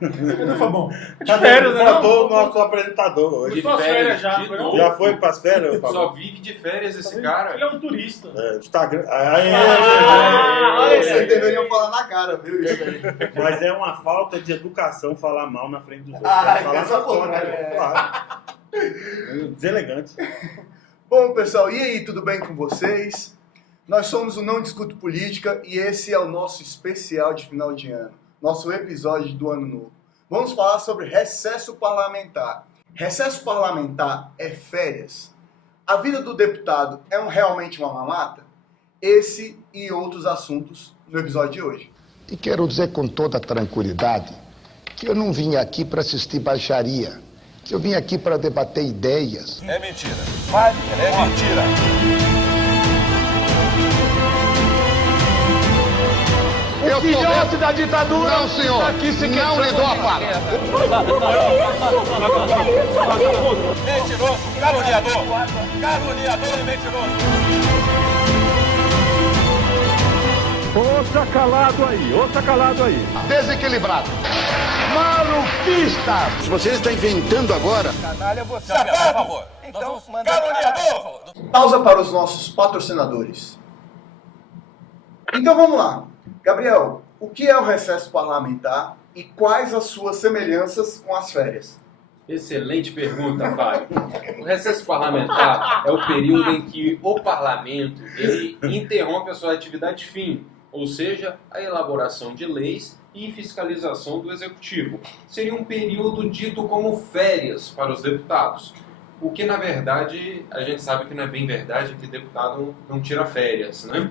Cadê o Fabão? De férias, né? Faltou o nosso apresentador hoje. De férias já. Já foi pras férias, Só Fabão? vive de férias esse cara. Ele é um turista. Instagram. Vocês deveriam falar na cara, viu? Isso aí. Mas é uma falta de educação falar mal na frente dos outros. Ah, Falar essa na foi, foto, né? claro. Deselegante. Bom, pessoal, e aí, tudo bem com vocês? Nós somos o Não Discuto Política e esse é o nosso especial de final de ano, nosso episódio do Ano Novo. Vamos falar sobre recesso parlamentar. Recesso parlamentar é férias? A vida do deputado é realmente uma mamata? Esse e outros assuntos no episódio de hoje. E quero dizer com toda tranquilidade que eu não vim aqui para assistir baixaria, que eu vim aqui para debater ideias. É mentira. É mentira. O filhote da ditadura! Não, senhor! Aqui se não lhe dou a palavra! Mentiroso, caluniador. Caluniador e mentiroso. Ouça calado aí. Desequilibrado! Malufista! Se você está inventando agora... Canalha você, por favor. Então, caluniador. Pausa para os nossos patrocinadores. Então vamos lá. Gabriel, o que é o recesso parlamentar e quais as suas semelhanças com as férias? Excelente pergunta, Fábio. O recesso parlamentar é o período em que o parlamento ele interrompe a sua atividade fim, ou seja, a elaboração de leis e fiscalização do executivo. Seria um período dito como férias para os deputados, o que na verdade a gente sabe que não é bem verdade, que deputado não tira férias, né?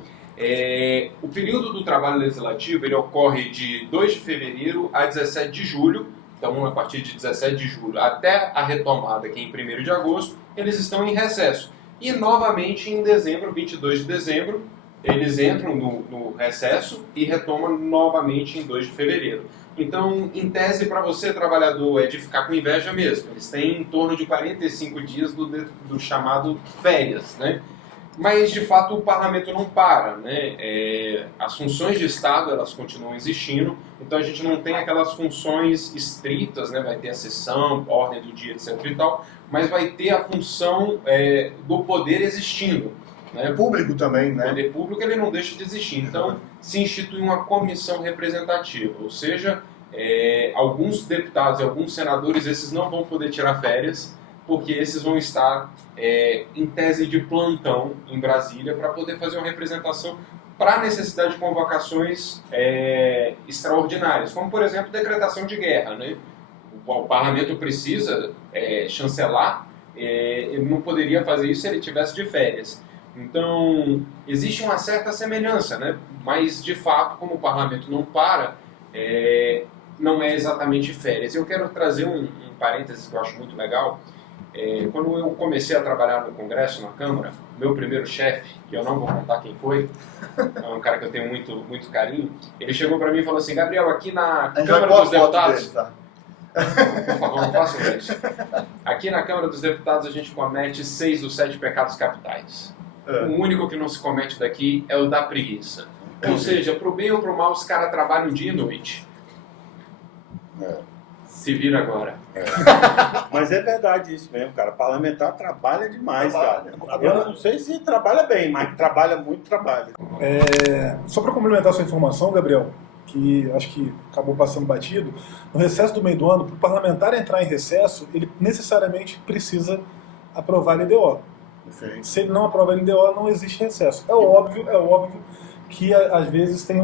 O período do trabalho legislativo ele ocorre de 2 de fevereiro a 17 de julho, então a partir de 17 de julho até a retomada, que é em 1º de agosto, eles estão em recesso. E novamente em dezembro, 22 de dezembro, eles entram no recesso e retomam novamente em 2 de fevereiro. Então, em tese, para você, trabalhador, é de ficar com inveja mesmo. Eles têm em torno de 45 dias do chamado férias, né? Mas, de fato, o parlamento não para, né? As funções de Estado, elas continuam existindo, então a gente não tem aquelas funções estritas, né? Vai ter a sessão, ordem do dia, etc e tal, mas vai ter a função do poder existindo. Né? O público também, né? O poder público ele não deixa de existir, então se institui uma comissão representativa, ou seja, alguns deputados e alguns senadores, esses não vão poder tirar férias, porque esses vão estar em tese de plantão em Brasília para poder fazer uma representação para a necessidade de convocações extraordinárias, como, por exemplo, decretação de guerra. Né? O parlamento precisa chancelar, ele não poderia fazer isso se ele tivesse de férias. Então, existe uma certa semelhança, né? Mas, de fato, como o parlamento não para, não é exatamente férias. Eu quero trazer um parênteses que eu acho muito legal. Quando eu comecei a trabalhar no Congresso, na Câmara, meu primeiro chefe, e eu não vou contar quem foi, é um cara que eu tenho muito, muito carinho, ele chegou para mim e falou assim: Gabriel, aqui na Câmara dos Deputados... Dele, tá? Por favor, não façam isso. Aqui na Câmara dos Deputados a gente comete 6 dos 7 pecados capitais. O único que não se comete daqui é o da preguiça. Ou seja, pro bem ou pro mal, os caras trabalham dia e noite. Se vira agora. Mas é verdade isso mesmo, cara. Parlamentar trabalha demais, cara. Eu não sei se trabalha bem, mas trabalha muito, trabalha. Só para complementar a sua informação, Gabriel, que acho que acabou passando batido, no recesso do meio do ano, para o parlamentar entrar em recesso, ele necessariamente precisa aprovar a LDO. Sim. Se ele não aprova a LDO, não existe recesso. É óbvio que às vezes tem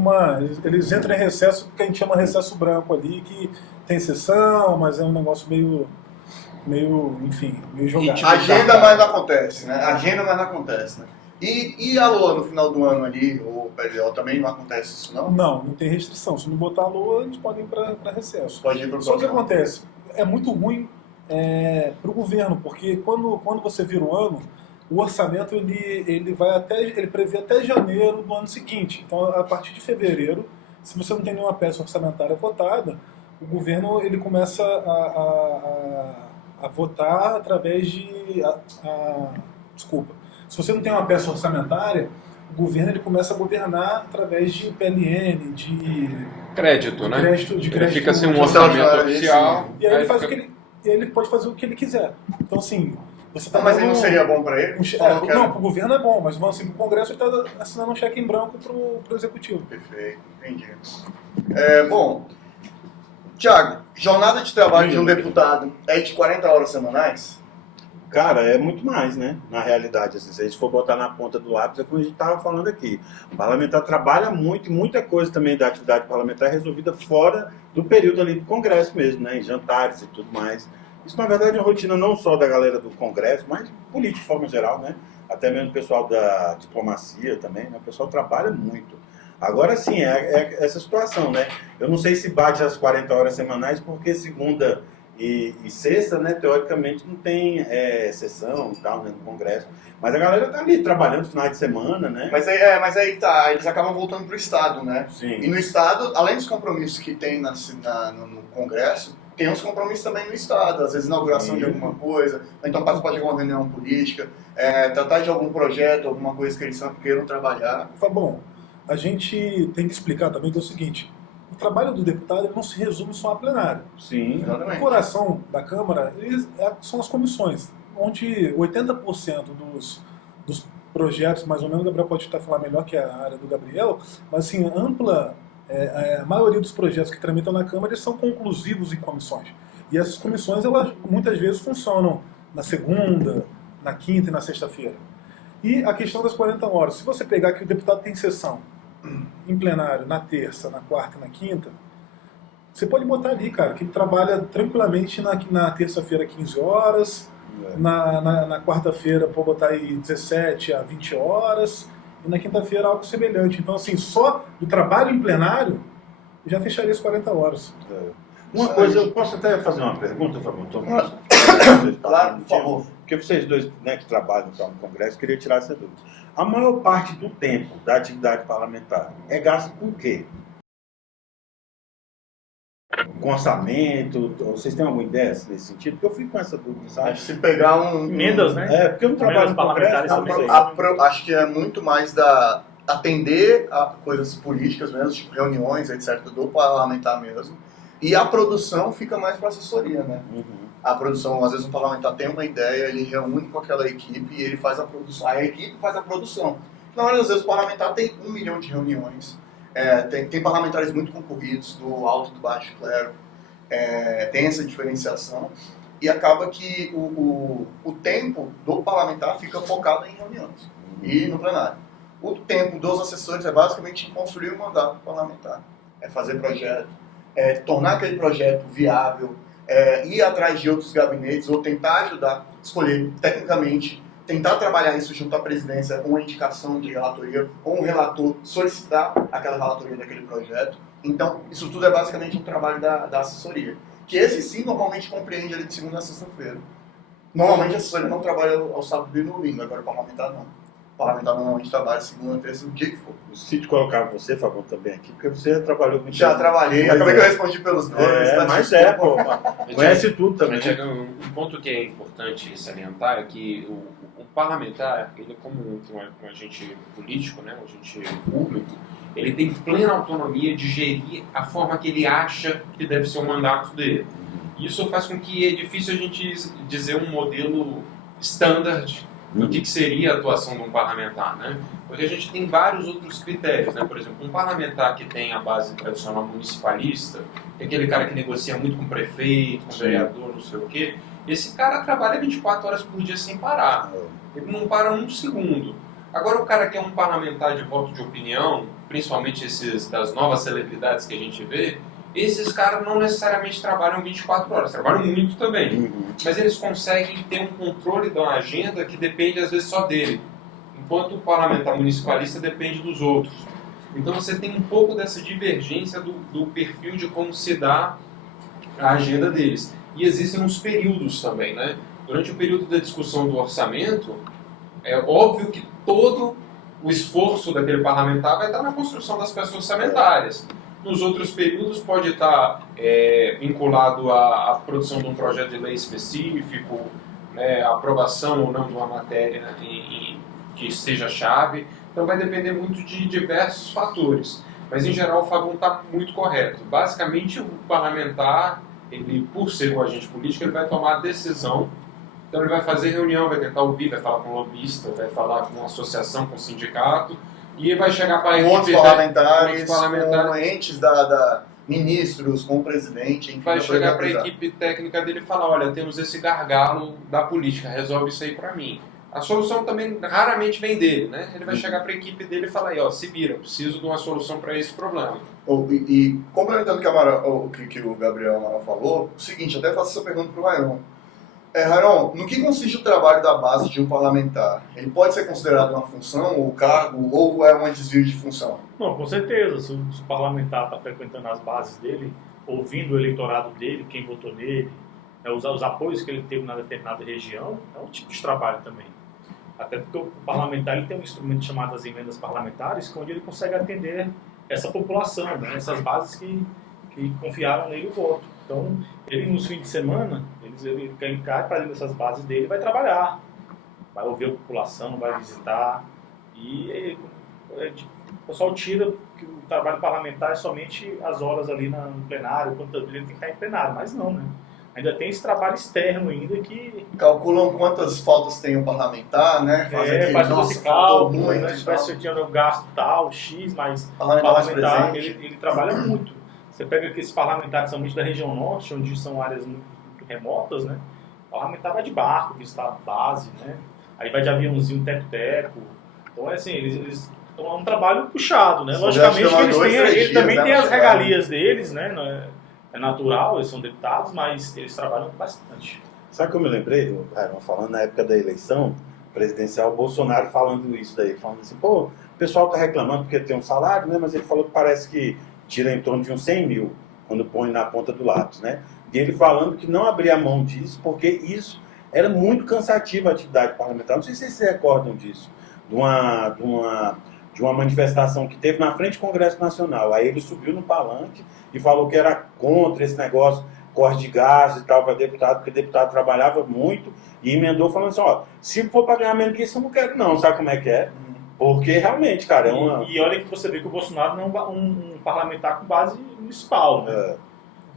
eles entram em recesso que a gente chama recesso branco ali, que tem sessão, mas é um negócio meio jogado. Agenda, mas não acontece, né? Agenda, mas não acontece, né? E a LOA no final do ano ali, ou o PLO, também não acontece isso, não? Não tem restrição. Se não botar a LOA, eles podem ir para recesso. Pode ir para o Só que acontece, é muito ruim para o governo, porque quando você vira o ano, o orçamento ele prevê até janeiro do ano seguinte. Então, a partir de fevereiro, se você não tem nenhuma peça orçamentária votada, o governo ele começa a votar através de... Se você não tem uma peça orçamentária, o governo ele começa a governar através de PLN, de crédito, né? De crédito. Ele fica sem um Então, orçamento esse- oficial. E aí ele faz fica- o que ele pode fazer o que ele quiser. Então, assim, você tá Mas aí dando não seria bom pra ele? Falando que era- não, pro governo é bom, mas vamos assim, pro Congresso ele tá assinando um cheque em branco pro Executivo. Perfeito, entendi. Bom, Thiago, jornada de trabalho de um deputado é de 40 horas semanais? Cara, é muito mais, né? Na realidade, assim, se a gente for botar na ponta do lápis, é como a gente estava falando aqui. O parlamentar trabalha muito e muita coisa também da atividade parlamentar é resolvida fora do período ali do Congresso mesmo, né? Em jantares e tudo mais. Isso, na verdade, é uma rotina não só da galera do Congresso, mas político de forma geral, né? Até mesmo o pessoal da diplomacia também, né? O pessoal trabalha muito. Agora sim, é essa situação, né? Eu não sei se bate as 40 horas semanais, porque segunda e sexta, né, teoricamente não tem sessão e tal, né, no Congresso. Mas a galera tá ali trabalhando final de semana, né? Mas aí tá, eles acabam voltando pro Estado, né? Sim. E no Estado, além dos compromissos que tem no Congresso, tem os compromissos também no Estado, às vezes inauguração Sim. de alguma coisa, ou então participar de alguma reunião política, tratar de algum projeto, alguma coisa que eles queiram trabalhar. Bom, a gente tem que explicar também que é o seguinte, o trabalho do deputado ele não se resume só a plenário. Sim. O Exatamente. coração da Câmara são as comissões, onde 80% dos projetos, mais ou menos, o Gabriel pode estar falando melhor que a área do Gabriel, mas assim, a maioria dos projetos que tramitam na Câmara eles são conclusivos em comissões. E essas comissões, elas muitas vezes funcionam na segunda, na quinta e na sexta-feira. E a questão das 40 horas, se você pegar que o deputado tem sessão em plenário na terça, na quarta e na quinta, você pode botar ali, cara, que ele trabalha tranquilamente na terça-feira 15 horas, na quarta-feira pode botar aí 17 a 20 horas, e na quinta-feira algo semelhante. Então, assim, só do trabalho em plenário, já fecharia as 40 horas. Uma coisa, eu posso até fazer uma pergunta, Fabio? Claro, por favor. Porque vocês dois, né, que trabalham então, no Congresso, queria tirar essa dúvida. A maior parte do tempo da atividade parlamentar é gasto com o quê? Com orçamento? Vocês têm alguma ideia nesse sentido? Porque eu fico com essa dúvida, sabe? Se pegar Emendas, né? Porque eu não trabalho no parlamentares Congresso. também. acho que é muito mais atender a coisas políticas mesmo, tipo reuniões, etc., do parlamentar mesmo. E a produção fica mais para assessoria, né? Uhum. A produção, às vezes o parlamentar tem uma ideia, ele reúne com aquela equipe e ele faz a produção. A equipe faz a produção. Na maioria das vezes o parlamentar tem 1 milhão de reuniões, tem parlamentares muito concorridos, do alto e do baixo clero, tem essa diferenciação e acaba que o tempo do parlamentar fica focado em reuniões e no plenário. O tempo dos assessores é basicamente em construir o mandato parlamentar, fazer projeto, tornar aquele projeto viável, ir atrás de outros gabinetes ou tentar ajudar, escolher tecnicamente, tentar trabalhar isso junto à presidência, uma indicação de relatoria ou um relator solicitar aquela relatoria daquele projeto. Então, isso tudo é basicamente um trabalho da assessoria, que esse sim normalmente compreende ali de segunda a sexta-feira. Normalmente a assessoria não trabalha ao sábado e no domingo, agora o parlamentar não. O parlamentar normalmente trabalha segunda, terça, o dia que for. Se te colocar você, Fabio, também aqui, porque você trabalhou muito. Já trabalhei, Mas acabei que eu respondi pelos dois. Mas pô. Conhece tudo também. Um ponto que é importante salientar é que o parlamentar, ele como um agente político, né, um agente público, ele tem plena autonomia de gerir a forma que ele acha que deve ser o mandato dele. Isso faz com que é difícil a gente dizer um modelo standard do que seria a atuação de um parlamentar, né? Porque a gente tem vários outros critérios, né? Por exemplo, um parlamentar que tem a base tradicional municipalista, que é aquele cara que negocia muito com o prefeito, com o vereador, não sei o quê, esse cara trabalha 24 horas por dia sem parar. Ele não para um segundo. Agora, o cara que é um parlamentar de voto de opinião, principalmente esses das novas celebridades que a gente vê, esses caras não necessariamente trabalham 24 horas, trabalham muito também. Mas eles conseguem ter um controle da agenda que depende, às vezes, só dele. Enquanto o parlamentar municipalista depende dos outros. Então você tem um pouco dessa divergência do perfil de como se dá a agenda deles. E existem uns períodos também, né? Durante o período da discussão do orçamento, é óbvio que todo o esforço daquele parlamentar vai estar na construção das peças orçamentárias. Nos outros períodos pode estar vinculado à produção de um projeto de lei específico, né, a aprovação ou não de uma matéria que seja chave. Então vai depender muito de diversos fatores. Mas, em geral, o Fábio está muito correto. Basicamente, o parlamentar, ele, por ser um agente político, ele vai tomar a decisão. Então, ele vai fazer reunião, vai tentar ouvir, vai falar com o lobista, vai falar com a associação, com o sindicato, e vai chegar para a equipe... Outros parlamentares, com entes ministros, com o presidente, enfim. Vai chegar para a equipe técnica dele e falar, olha, temos esse gargalo da política, resolve isso aí para mim. A solução também raramente vem dele, né? Ele vai chegar para a equipe dele e falar, aí, ó, se vira, preciso de uma solução para esse problema. E complementando o que o Gabriel Amaral falou, o seguinte, até faço essa pergunta para o Rairon. Rairon, no que consiste o trabalho da base de um parlamentar? Ele pode ser considerado uma função, ou cargo, ou é um desvio de função? Não, com certeza. Se o parlamentar está frequentando as bases dele, ouvindo o eleitorado dele, quem votou nele, os apoios que ele teve na determinada região, é um tipo de trabalho também. Até porque o parlamentar ele tem um instrumento chamado as emendas parlamentares, onde ele consegue atender essa população, né? Essas bases que confiaram nele o voto. Então, ele nos fins de semana, ele cai para dentro dessas bases dele e vai trabalhar. Vai ouvir a população, vai visitar. E o pessoal tira que o trabalho parlamentar é somente as horas ali no plenário, quanto ele tem que estar em plenário, mas não, né? Ainda tem esse trabalho externo ainda que... Calculam quantas faltas tem um parlamentar, né? Faz todo esse cálculo, né? Se tivesse um gasto tal, X, mas o parlamentar ele trabalha muito. Você pega aqueles parlamentares, somente da região norte, onde são áreas muito remotas, né? O parlamentar vai de barco, visitar a base, né? Aí vai de aviãozinho teco-teco. Então, é assim, eles é um trabalho puxado, né? Logicamente que eles também têm as regalias deles, né? É natural, eles são deputados, mas eles trabalham bastante. Sabe o que eu me lembrei, falando na época da eleição presidencial, o Bolsonaro falando isso daí, falando assim, pô, o pessoal tá reclamando porque tem um salário, né? Mas ele falou que parece que tira em torno de uns 100 mil quando põe na ponta do lápis, né? E ele falando que não abria mão disso, porque isso era muito cansativo a atividade parlamentar. Não sei se vocês se recordam disso, de uma manifestação que teve na frente do Congresso Nacional. Aí ele subiu no palanque e falou que era contra esse negócio, corte de gás e tal, para deputado, porque deputado trabalhava muito, e emendou falando assim, ó, se for para ganhar menos que isso, eu não quero não, sabe como é que é? Porque realmente, cara, é uma... E olha que você vê que o Bolsonaro não é um parlamentar com base municipal, né? É.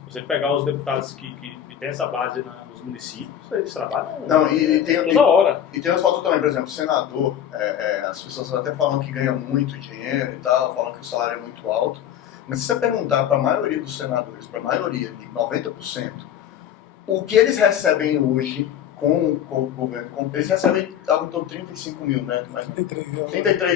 Você pegar os deputados que têm essa base nos municípios, eles trabalham toda hora. E tem outros fatores também, por exemplo, o senador, as pessoas até falam que ganham muito dinheiro e tal, falam que o salário é muito alto, mas se você perguntar para a maioria dos senadores, para a maioria, de 90%, o que eles recebem hoje com o governo, eles recebem algo em torno de 35 mil, né? 33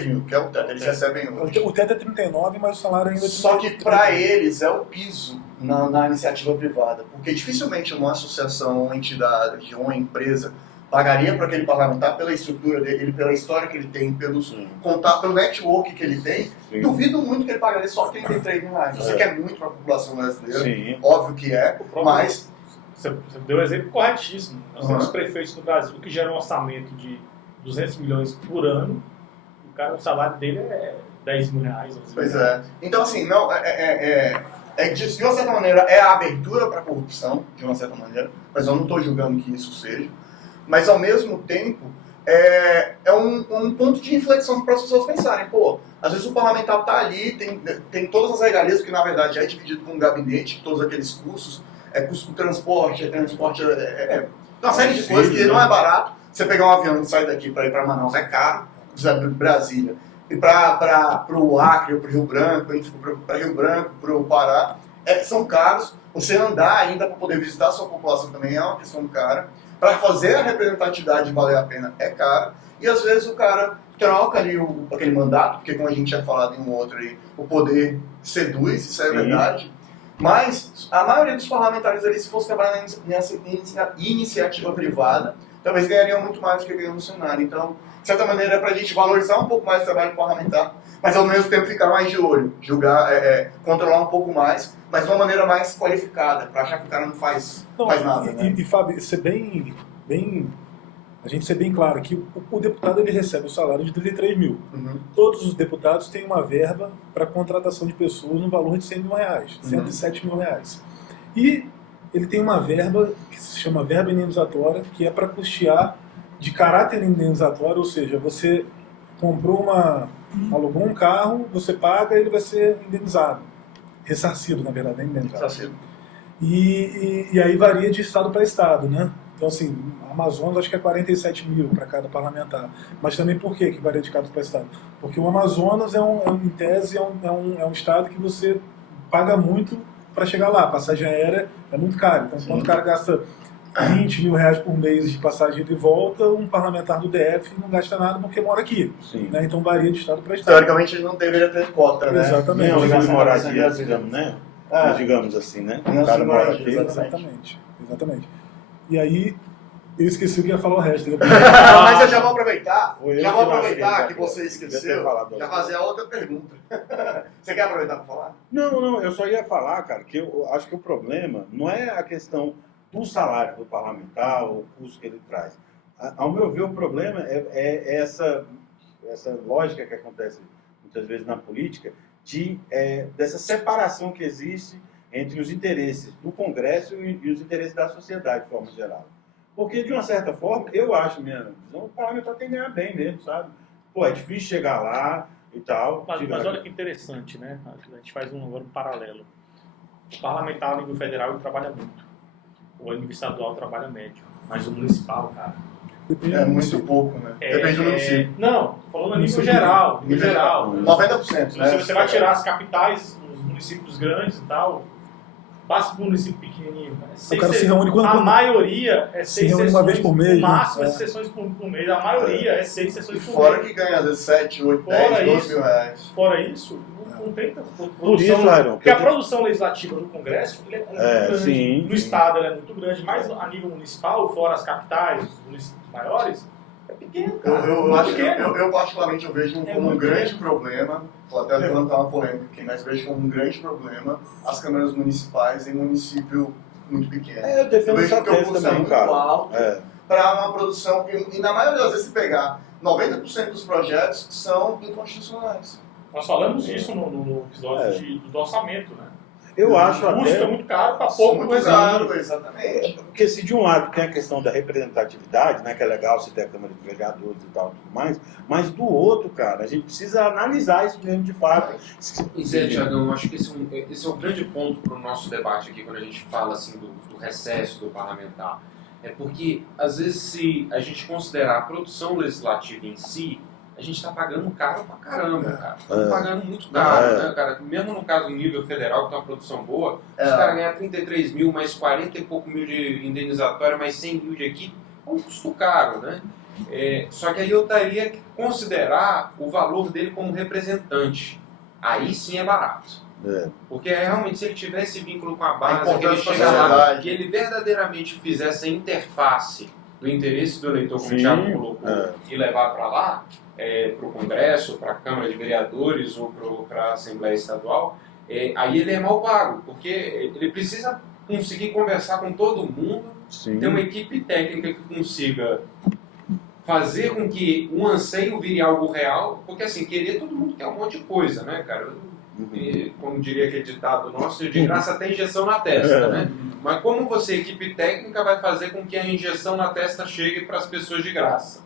mil, que é o teto, eles recebem hoje. O teto é 39, mas o salário ainda é 30. Só que para eles é o piso na iniciativa privada, porque dificilmente uma associação, uma entidade, uma empresa pagaria para aquele parlamentar pela estrutura dele, pela história que ele tem, pelo network que ele tem. Sim. Duvido muito que ele pagaria só 33 mil reais. Você quer muito para a população brasileira, Sim. óbvio que é, mas... Você deu um exemplo corretíssimo. Nós temos prefeitos no Brasil que geram um orçamento de 200 milhões por ano. O salário dele é 10 mil reais. 11 mil Pois reais. é. Então, assim, não, de uma certa maneira, é a abertura para a corrupção, de uma certa maneira, mas eu não estou julgando que isso seja. Mas, ao mesmo tempo, é um ponto de inflexão para as pessoas pensarem, pô, às vezes o parlamentar está ali, tem todas as regalias, porque, na verdade, é dividido com um gabinete, todos aqueles custos, custo do transporte, uma série de coisas que não é barato. Você pegar um avião e sair daqui para ir para Manaus é caro, precisa de Brasília. E para o Acre, para o Rio Branco, para Rio Branco, para o Pará, são caros. Você andar ainda para poder visitar a sua população também é uma questão cara. Para fazer a representatividade valer a pena é caro. E às vezes o cara troca ali aquele mandato, porque como a gente tinha falado em um outro aí, o poder seduz, isso é verdade. Mas a maioria dos parlamentares ali, se fosse trabalhar nessa iniciativa privada, talvez ganhariam muito mais do que ganham no Senado. Então, de certa maneira, é para a gente valorizar um pouco mais o trabalho parlamentar, mas ao mesmo tempo ficar mais de olho, julgar, controlar um pouco mais, mas de uma maneira mais qualificada, para achar que o cara não faz nada. Né? E Fábio, a gente ser bem claro que o deputado ele recebe o salário de 33 mil. Uhum. Todos os deputados têm uma verba para contratação de pessoas no valor de 100 mil reais, 107 mil reais. E ele tem uma verba que se chama verba indenizatória, que é para custear de caráter indenizatório, ou seja, você alugou um carro, você paga e ele vai ser indenizado. Ressarcido, na verdade, é indenizado. Ressarcido. E aí varia de estado para estado, né? Então, assim, Amazonas acho que é 47 mil para cada parlamentar. Mas também por que varia de estado para estado? Porque o Amazonas, em tese, é um estado que você paga muito para chegar lá. A passagem aérea é muito cara. Então, quando o cara gasta 20 mil reais por mês de passagem ida e volta, um parlamentar do DF não gasta nada porque mora aqui. Né? Então varia de estado para estado. Teoricamente ele não deveria ter cota, né? Exatamente. Não, Obrigação de moradia, de digamos, né? Ah. Digamos assim, né? Não, O cara sim, mora moradia, aqui. Exatamente. E aí, eu esqueci o que ia falar o resto. Mas eu já vou aproveitar. Foi eu Já que vou eu achei, aproveitar que cara. você Devia ter esqueceu. falado Já assim. fazer a outra pergunta. Você quer aproveitar para falar? Não, eu só ia falar, cara, que eu acho que o problema não é a questão do salário do parlamentar, o custo que ele traz. Ao meu ver, o problema é essa lógica que acontece muitas vezes na política, dessa separação que existe entre os interesses do Congresso e os interesses da sociedade, de forma geral. Porque, de uma certa forma, eu acho, minha visão, o parlamentar tem que ganhar bem mesmo, sabe? Pô, é difícil chegar lá e tal. Mas olha que interessante, né? A gente faz agora um paralelo. O parlamentar a nível federal ele trabalha muito. O nível estadual trabalha médio. Mas o municipal, cara... É muito pouco, né? Depende do município. Não, falando a nível geral. Nível geral. 90%, né? Você vai tirar as capitais, os municípios grandes e tal, passa para um município pequenininho. O cara se reúne a maioria é 6 sessões. uma vez por mês. O máximo né? é 6 sessões por mês. A maioria é 6 sessões por Fora mês. que ganha às vezes 7, 8, Fora 10, 12 isso. mil reais. Fora isso, não tem tanta Por produção. isso, Iron, Porque a produção legislativa do Congresso ele é muito grande. sim, No sim. Estado ela é muito grande, mas a nível municipal, fora as capitais, os municípios maiores, é pequeno, cara. Eu particularmente eu vejo como um grande problema, vou até levantar uma polêmica aqui, mas vejo como um grande problema as câmaras municipais em município muito pequeno. Eu defendo vejo essa que o tese custo é também, muito cara. alto para uma produção, e na maioria das vezes se pegar 90% dos projetos são inconstitucionais. Nós falamos disso no episódio do orçamento, né? Eu acho O custo até... é muito caro para pouco Muito exame. caro, exatamente. Porque se de um lado tem a questão da representatividade, né, que é legal você ter a Câmara de Vereadores e tal, tudo mais, mas do outro, cara, a gente precisa analisar isso mesmo de fato. Tiagão, eu acho que esse é o grande ponto para o nosso debate aqui, quando a gente fala assim, do recesso do parlamentar. É porque, às vezes, se a gente considerar a produção legislativa em si, a gente está pagando caro pra caramba, cara. Estamos pagando muito caro, né, cara? Mesmo no caso do nível federal, que tem uma produção boa, os caras ganham 33 mil, mais 40 e pouco mil de indenizatório, mais 100 mil de equipe, é um custo caro, né? Só que aí eu teria que considerar o valor dele como representante. Aí sim é barato. Porque realmente, se ele tivesse vínculo com a base, que ele chega lá, que ele verdadeiramente fizesse a interface do interesse do eleitor, como o Thiago colocou, e levar para lá, para o Congresso, para a Câmara de Vereadores ou para a Assembleia Estadual, aí ele é mal pago, porque ele precisa conseguir conversar com todo mundo, ter uma equipe técnica que consiga fazer com que o anseio vire algo real, porque assim, querer todo mundo quer um monte de coisa, né, cara? Como diria aquele ditado nosso, de graça tem injeção na testa, né? Mas como você, equipe técnica, vai fazer com que a injeção na testa chegue para as pessoas de graça?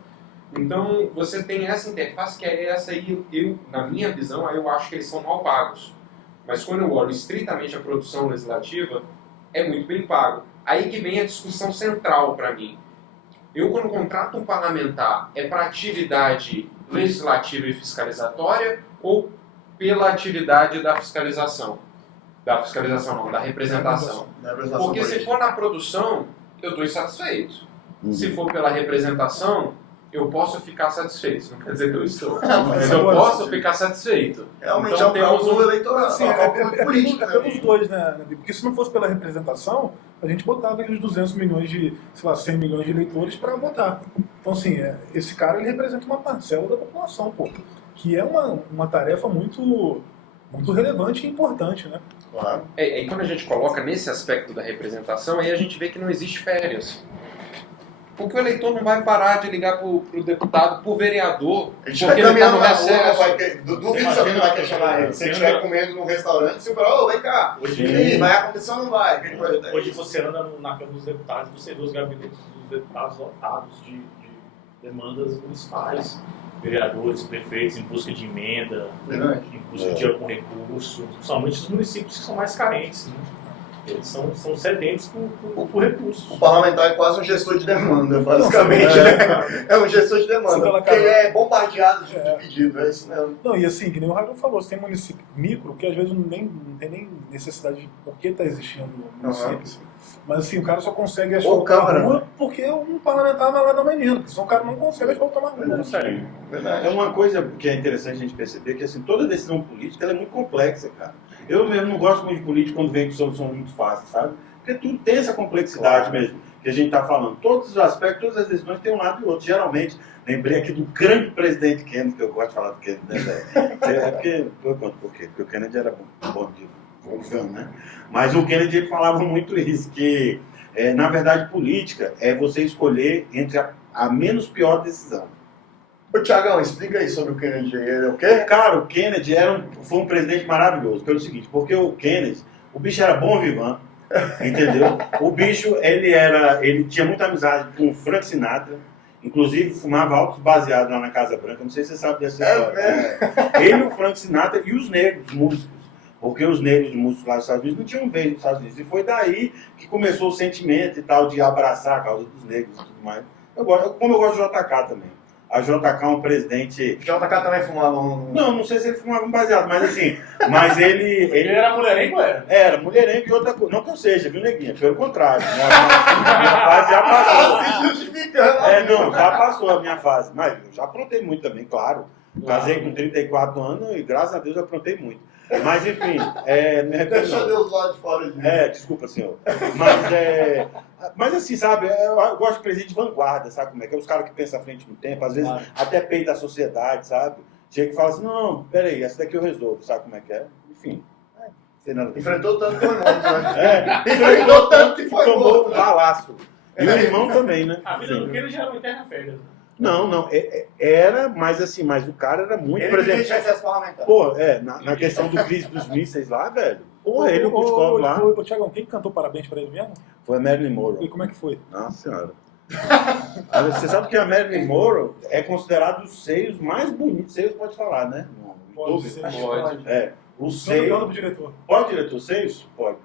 Então, você tem essa interface, que é essa aí, na minha visão, eu acho que eles são mal pagos. Mas quando eu olho estritamente a produção legislativa, é muito bem pago. Aí que vem a discussão central para mim. Eu, quando contrato um parlamentar, é para atividade legislativa e fiscalizatória ou pela atividade da fiscalização? Da fiscalização não, da representação. Porque se for na produção, eu estou insatisfeito. Se for pela representação, eu posso ficar satisfeito. Não quer dizer que eu estou. Mas eu posso ficar satisfeito. Realmente então, é um cálculo eleitoral. Assim, político, pelos dois, né? Porque se não fosse pela representação, a gente botava aqueles 200 milhões de, sei lá, 100 milhões de eleitores para votar. Então, assim, esse cara ele representa uma parcela da população, pô. Que é uma tarefa muito relevante e importante, né? Claro. E quando a gente coloca nesse aspecto da representação, aí a gente vê que não existe férias. Porque o eleitor não vai parar de ligar pro deputado, pro vereador, porque ele está no recesso. Duvido se alguém não vai questionar ele. Se ele estiver comendo num restaurante, se o cara, vem cá, vai acontecer ou não vai? Hoje você anda na Câmara dos Deputados, você vê os gabinetes dos deputados lotados de demandas municipais. vereadores, prefeitos em busca de emenda, em busca de algum recurso, principalmente os municípios que são mais carentes, né? Eles são sedentos por recursos. O parlamentar é quase um gestor de demanda, basicamente, né? É um gestor de demanda, porque ele é bombardeado de pedido, é isso mesmo. Não, e assim, que nem o Raul falou, você tem município micro que às vezes não tem nem necessidade de por que está existindo o município. Mas assim, o cara só consegue asfaltar a rua porque um parlamentar vai lá dar uma emenda, porque senão o cara não consegue asfaltar uma rua. Não consegue. É uma coisa que é interessante a gente perceber, que assim, toda decisão política ela é muito complexa, cara. Eu mesmo não gosto muito de política quando vem com soluções muito fáceis, sabe? Porque tudo tem essa complexidade mesmo, que a gente está falando. Todos os aspectos, todas as decisões têm um lado e outro. Geralmente, lembrei aqui do grande presidente Kennedy, que eu gosto de falar do Kennedy, né, velho? É porque, eu conto por quê? Porque o Kennedy era bom de governo, né? Mas o Kennedy ele falava muito isso, que, na verdade, política é você escolher entre a menos pior decisão. Ô, Tiagão, explica aí sobre o Kennedy. Ele é o quê? Cara, o Kennedy foi um presidente maravilhoso, pelo seguinte, porque o Kennedy, o bicho era bom vivant, entendeu? O bicho, ele tinha muita amizade com o Frank Sinatra, inclusive fumava altos baseados lá na Casa Branca, não sei se você sabe dessa história. Ele, o Frank Sinatra e os negros músicos, porque os negros músicos lá dos Estados Unidos não tinham vez nos Estados Unidos, e foi daí que começou o sentimento e tal de abraçar a causa dos negros e tudo mais. Como eu gosto do JK também. A JK é um presidente... O JK também fumava um... Não sei se ele fumava um baseado, mas assim... Mas ele era mulherengo, era? Era, mulherengo e outra coisa. Não que eu seja, viu, neguinha? Pelo contrário. Minha fase já passou. Se justificando. Não, já passou a minha fase. Mas eu já aprontei muito também, claro. Casei com 34 anos e graças a Deus eu aprontei muito. Mas enfim, Deixa Deus lá de fora disso. Desculpa, senhor. Mas assim, sabe, eu gosto de presidente de vanguarda, sabe como é? Que é os caras que pensam à frente do tempo, às vezes até peita a sociedade, sabe? Chega e fala assim, não, peraí, essa daqui eu resolvo, sabe como é que é? Enfim. Enfrentou tanto que foi morto, né? Enfrentou tanto que foi tomou morto. Um balaço. E o irmão também, né? A vida do Kennedy era uma eterna férias. Não, era, mas assim, mas o cara era muito, Ele por exemplo... tinha acesso parlamentar. Pô, na questão do crise dos mísseis lá, velho, porra, ele, o Putkov lá... Ô, Tiagão, quem cantou parabéns pra ele mesmo? Foi a Marilyn Monroe. E como é que foi? Nossa senhora. Você sabe que a Marilyn Monroe é considerado os seios mais bonitos, seios pode falar, né? Pode ser. Pode. Os seios... pro diretor. Pode, diretor, seios? Pode.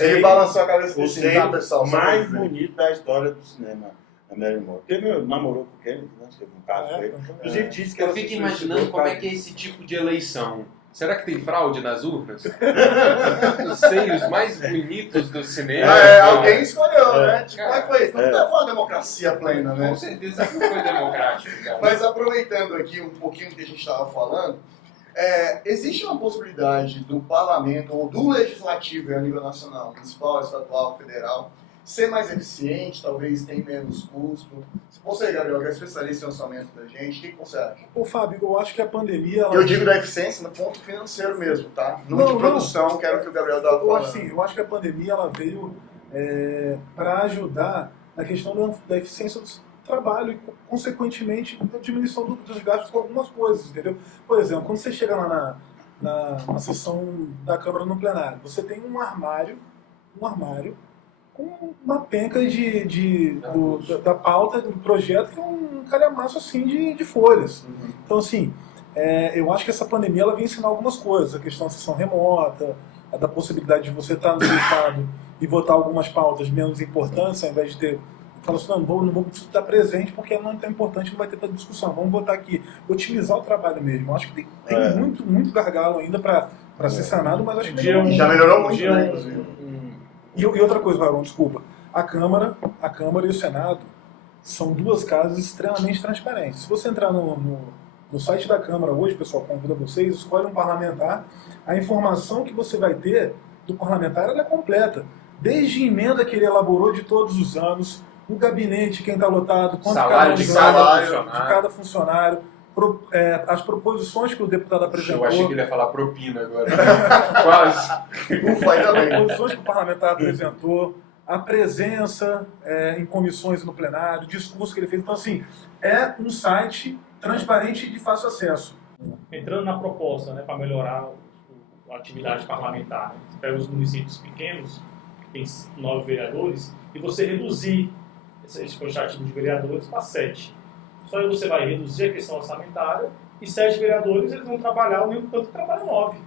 Ele balançou a cabeça o desse seio pessoal. mais bonito da história do cinema. A Marilyn Monroe. Namorou com o Kennedy, né? Teve um caso com ele. Inclusive disse que Eu ela fico se imaginando suicidou, como é cara. que é esse tipo de eleição. Será que tem fraude nas urnas? Os seios mais bonitos do cinema. Alguém escolheu, né? Tipo, como é que foi isso? Não tá falando democracia plena, né? Com certeza isso não foi democrático, cara. Mas aproveitando aqui um pouquinho do que a gente estava falando, existe uma possibilidade do parlamento ou do legislativo a nível nacional, municipal, estadual, federal, ser mais eficiente, talvez tenha menos custo. Você, Gabriel, que é especialista em orçamento da gente, o que você acha? Ô, Fábio, eu acho que a pandemia... Eu digo da eficiência no ponto financeiro mesmo, tá? Não de produção, que era o que o Gabriel estava falando. Eu acho que a pandemia ela veio para ajudar na questão da eficiência do trabalho e, consequentemente, da diminuição dos gastos com algumas coisas, entendeu? Por exemplo, quando você chega lá na sessão da Câmara no plenário, você tem um armário com uma penca da pauta do projeto, que é um calhamaço assim de folhas. Então, assim, eu acho que essa pandemia ela vem ensinar algumas coisas. A questão da sessão remota, da possibilidade de você estar no estado e votar algumas pautas menos importantes, ao invés de ter... Fala assim, não vou estar presente porque não é tão importante, não vai ter tanta discussão. Vamos votar aqui. Otimizar o trabalho mesmo. Acho que tem muito gargalo ainda para ser sanado, mas acho que já melhorou muito, né, inclusive. E outra coisa, Varão, desculpa. A Câmara e o Senado são duas casas extremamente transparentes. Se você entrar no site da Câmara hoje, pessoal, convido vocês, escolhe um parlamentar, a informação que você vai ter do parlamentar ela é completa. Desde a emenda que ele elaborou de todos os anos, o gabinete, quem está lotado, quanto salário de cada funcionário, as proposições que o deputado apresentou. Eu achei que ele ia falar propina agora. Quase. Ufa, ainda bem. As proposições que o parlamentar apresentou, a presença em comissões no plenário, o discurso que ele fez. Então, assim, é um site transparente e de fácil acesso. Entrando na proposta, né, para melhorar a atividade parlamentar, né? Você pega os municípios pequenos, que tem 9 vereadores, e você reduzir esse quantitativo de vereadores para 7. Só aí você vai reduzir a questão orçamentária e 7 vereadores eles vão trabalhar o mesmo tanto que trabalham 9.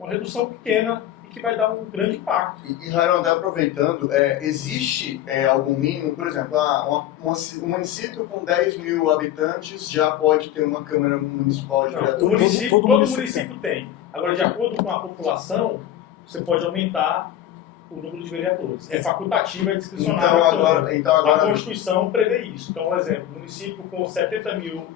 Uma redução pequena e que vai dar um grande impacto. E Raimundo, aproveitando, existe algum mínimo, por exemplo, um município com 10 mil habitantes já pode ter uma Câmara Municipal de Não, Vereadores? todo município tem. Agora, de acordo com a população, você pode aumentar o número de vereadores. É facultativo, é discricionário. Então agora a Constituição prevê isso. Então, por exemplo, um município com 70 mil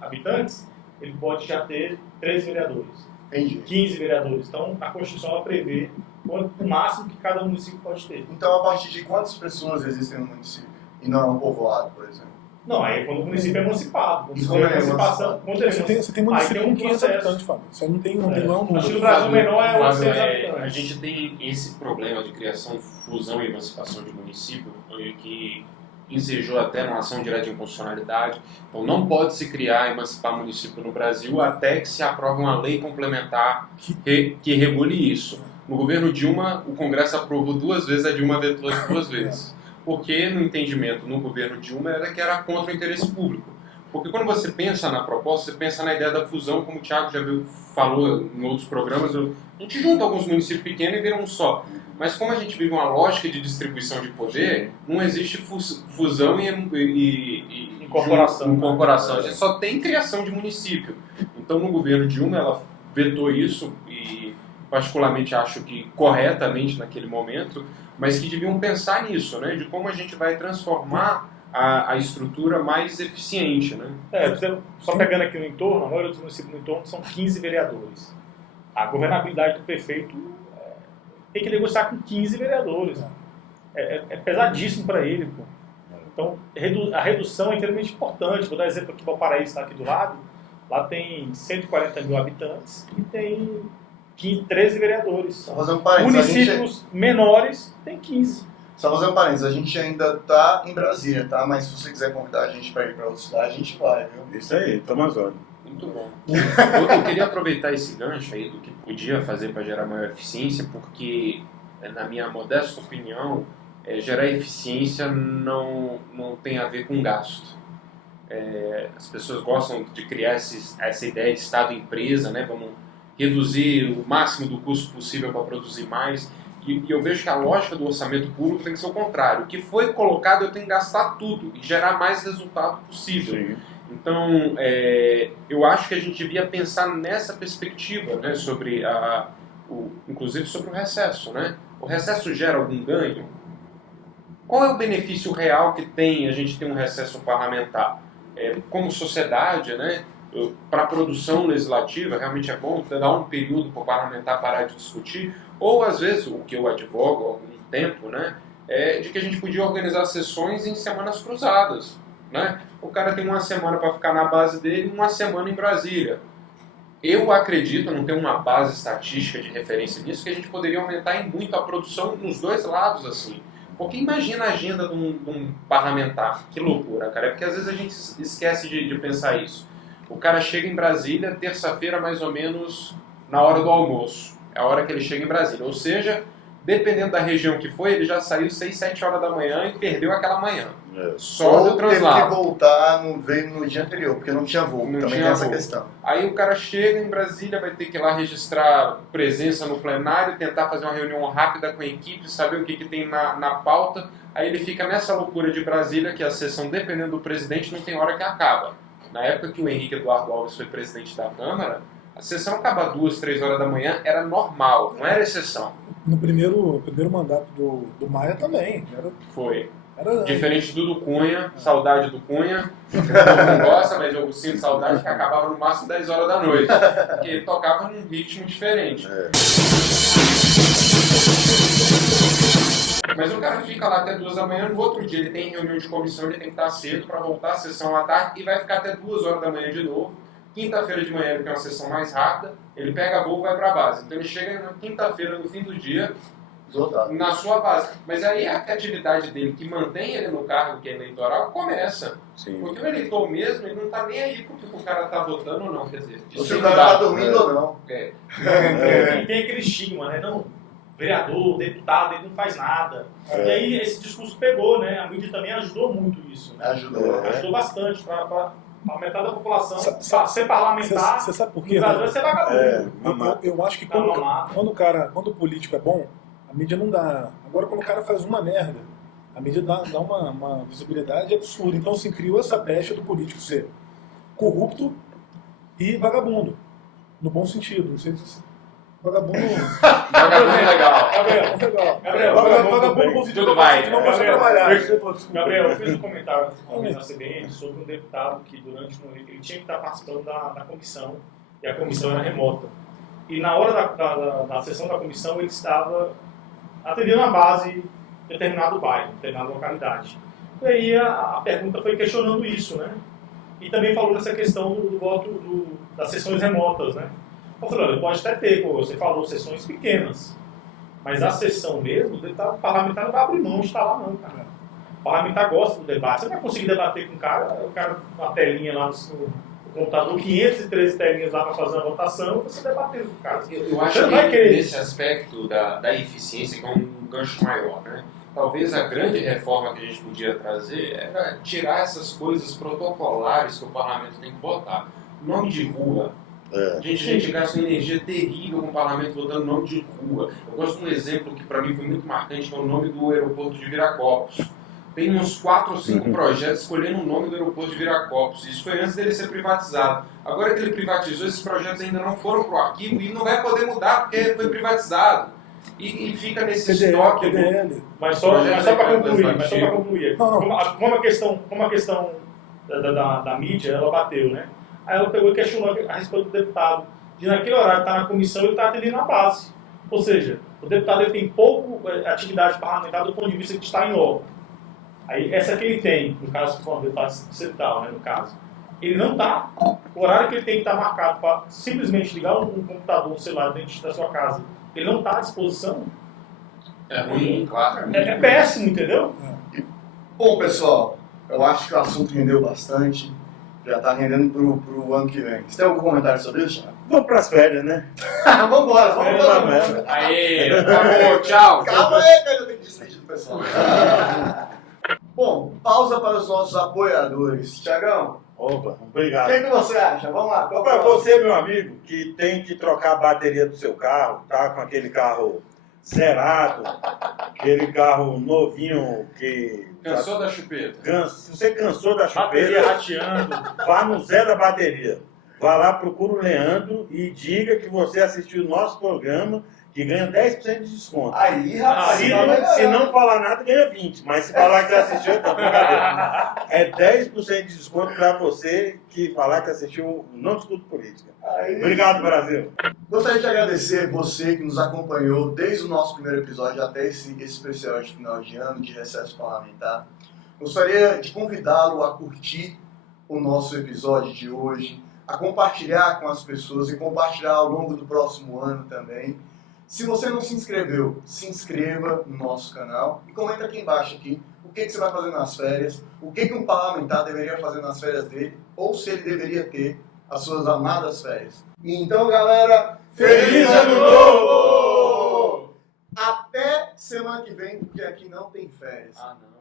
habitantes, ele pode já ter 13 vereadores. Entendi. 15 vereadores. Então, a Constituição ela prevê o máximo que cada município pode ter. Então, a partir de quantas pessoas existem no município? E não é um povoado, por exemplo? Não, aí é quando o município é emancipado. E como é emancipação, Você tem município aí tem com 500 processo. habitantes, Fábio. Você não tem não é um Acho que número. no Brasil o menor é Fábio, 800 habitantes. a gente tem esse problema de criação, fusão e emancipação de município, que ensejou até uma ação direta de inconstitucionalidade. Então não pode se criar e emancipar município no Brasil até que se aprove uma lei complementar que regule isso. No governo Dilma, o Congresso aprovou 2 vezes, a Dilma vetou 2 vezes. Porque no entendimento no governo Dilma era que era contra o interesse público. Porque quando você pensa na proposta, você pensa na ideia da fusão, como o Thiago já falou em outros programas, a gente junta alguns municípios pequenos e vira um só. Mas como a gente vive uma lógica de distribuição de poder, não existe fusão e incorporação. A gente só tem criação de município. Então no governo Dilma ela vetou isso, e particularmente acho que corretamente naquele momento, mas que deviam pensar nisso, né? De como a gente vai transformar a estrutura mais eficiente, né? Só pegando aqui no entorno, a maioria dos municípios no entorno são 15 vereadores. A governabilidade do prefeito tem que negociar com 15 vereadores. É pesadíssimo para ele, pô. Então, a redução é extremamente importante. Vou dar exemplo aqui, Valparaíso está aqui do lado. Lá tem 140 mil habitantes e tem 13 vereadores. Só fazendo parênteses, Municípios menores tem 15. Só fazendo parênteses, a gente ainda está em Brasília, tá? Mas se você quiser convidar a gente para ir para outra cidade, a gente vai, viu? Isso aí, Tomazone. Muito bom. Eu queria aproveitar esse gancho aí do que podia fazer para gerar maior eficiência, porque, na minha modesta opinião, gerar eficiência não tem a ver com gasto. As pessoas gostam de criar essa ideia de Estado-empresa, né? Vamos reduzir o máximo do custo possível para produzir mais. E eu vejo que a lógica do orçamento público tem que ser o contrário. O que foi colocado eu tenho que gastar tudo e gerar mais resultado possível. Sim. Então, eu acho que a gente devia pensar nessa perspectiva, né, sobre inclusive sobre o recesso. Né? O recesso gera algum ganho? Qual é o benefício real que tem a gente ter um recesso parlamentar? Como sociedade, né, para a produção legislativa, realmente é bom dar um período para o parlamentar parar de discutir, ou às vezes, o que eu advogo há algum tempo, né, de que a gente podia organizar sessões em semanas cruzadas. Né? O cara tem uma semana para ficar na base dele e uma semana em Brasília. Eu acredito, não tenho uma base estatística de referência nisso, que a gente poderia aumentar em muito a produção nos dois lados, assim. Porque imagina a agenda de um parlamentar. Que loucura, cara. Porque às vezes a gente esquece de pensar isso. O cara chega em Brasília terça-feira, mais ou menos, na hora do almoço. É a hora que ele chega em Brasília. Ou seja, dependendo da região que foi, ele já saiu 6, 7 horas da manhã e perdeu aquela manhã. Só do translado. Teve que voltar, veio no dia anterior, porque não tinha voo. Também tem essa questão. Aí o cara chega em Brasília, vai ter que ir lá registrar presença no plenário, tentar fazer uma reunião rápida com a equipe, saber o que tem na pauta. Aí ele fica nessa loucura de Brasília, que a sessão, dependendo do presidente, não tem hora que acaba. Na época que o Henrique Eduardo Alves foi presidente da Câmara, a sessão acaba 2, 3 horas da manhã, era normal, não era exceção. No primeiro mandato do Maia também. Foi. Diferente do Cunha, saudade do Cunha, não gosta, mas eu sinto saudade que acabava no máximo 10 horas da noite, porque ele tocava num ritmo diferente. Mas o cara fica lá até 2 da manhã, no outro dia ele tem reunião de comissão, ele tem que estar cedo para voltar a sessão à tarde e vai ficar até 2 horas da manhã de novo. Quinta-feira de manhã ele tem uma sessão mais rápida, ele pega voo e vai para a base. Então ele chega na quinta-feira, no fim do dia, na sua base. Mas aí a atividade dele, que mantém ele no cargo que é eleitoral, começa. Sim. Porque o eleitor mesmo, ele não está nem aí porque o cara está votando ou não. Quer dizer, se o cara está dormindo ou não. Tem aquele estigma, né? Não, vereador, deputado, ele não faz nada. E aí esse discurso pegou, né? A mídia também ajudou muito isso, né? Ajudou bastante para a metade da população ser parlamentar. Você sabe por quê? Vai ser vagabundo. Eu acho que quando o político é bom, a mídia não dá. Agora, quando o cara faz uma merda, a mídia dá uma visibilidade absurda. Então, se criou essa pecha do político ser corrupto e vagabundo. No bom sentido. Não sei se... Vagabundo... Vagabundo é legal. Gabriel, vagabundo bom sentido. Tudo vai. Não gosta de trabalhar. Gabriel, eu fiz um comentário uma vez na CBN sobre um deputado que durante um ele tinha que estar participando da comissão, e a comissão era remota. E na hora da sessão da comissão ele estava atendendo a base de determinado bairro, determinada localidade. E aí a pergunta foi questionando isso, né? E também falou dessa questão do voto das sessões remotas, né? Eu falei, olha, pode até ter, como você falou, sessões pequenas. Mas a sessão mesmo, o parlamentar não vai abrir mão de estar lá não, cara. O parlamentar gosta do debate. Você não vai conseguir debater com o cara uma telinha lá no computador, 513 telinhas lá para fazer a votação, você debater com o cara. Eu acho que nesse aspecto da eficiência, que é um gancho maior, né? Talvez a grande reforma que a gente podia trazer era tirar essas coisas protocolares que o parlamento tem que botar. Nome de rua. A gente gasta uma energia terrível com o parlamento votando nome de rua. Eu gosto de um exemplo que para mim foi muito marcante, que é o nome do aeroporto de Viracopos. Tem uns 4 ou 5 projetos escolhendo o nome do aeroporto de Viracopos. Isso foi antes dele ser privatizado. Agora que ele privatizou, esses projetos ainda não foram para o arquivo e não vai poder mudar porque foi privatizado. E fica nesse estoque. Mas só para concluir. Como a questão da mídia, ela bateu, né? Aí ela pegou e questionou a respeito do deputado. De naquele horário que está na comissão, ele está atendendo a base. Ou seja, o deputado ele tem pouco atividade parlamentar do ponto de vista de estar em obra. Aí essa que ele tem, no caso do deputado central, né, no caso. Ele não está, o horário que ele tem que estar marcado para simplesmente ligar um computador, um celular dentro da sua casa, ele não está à disposição. É ruim, claro. É péssimo, entendeu? Bom, pessoal, eu acho que o assunto rendeu bastante. Já está rendendo pro ano que vem. Você tem algum comentário sobre isso, Thiago? Vamos para as férias, né? Vamos embora, vamos embora. Aê, acabou, tchau. Calma aí, que eu tenho que despedir do pessoal. Bom, pausa para os nossos apoiadores. Thiagão, Opa, o obrigado. que você acha? Vamos lá. Para você, meu amigo, que tem que trocar a bateria do seu carro, tá com aquele carro zerado, aquele carro novinho que... Cansou da chupeta? Se você cansou da Bateria chupeta, rateando. vá no Zé da Bateria. Vá lá, procura o Leandro e diga que você assistiu o nosso programa, que ganha 10% de desconto. Aí, rapaz. Se não falar nada, ganha 20%. Mas se falar que você assistiu, então, brincadeira. É 10% de desconto para você que falar que assistiu o Não Discuto Política. Aí. Obrigado, Brasil. Gostaria de agradecer você que nos acompanhou desde o nosso primeiro episódio até esse especial de final de ano, de recesso parlamentar. Gostaria de convidá-lo a curtir o nosso episódio de hoje, a compartilhar com as pessoas e compartilhar ao longo do próximo ano também. Se você não se inscreveu, se inscreva no nosso canal e comenta aqui embaixo o que você vai fazer nas férias, o que um parlamentar deveria fazer nas férias dele, ou se ele deveria ter as suas amadas férias. E então, galera, Feliz Ano Novo! Até semana que vem, porque aqui não tem férias. Ah, não.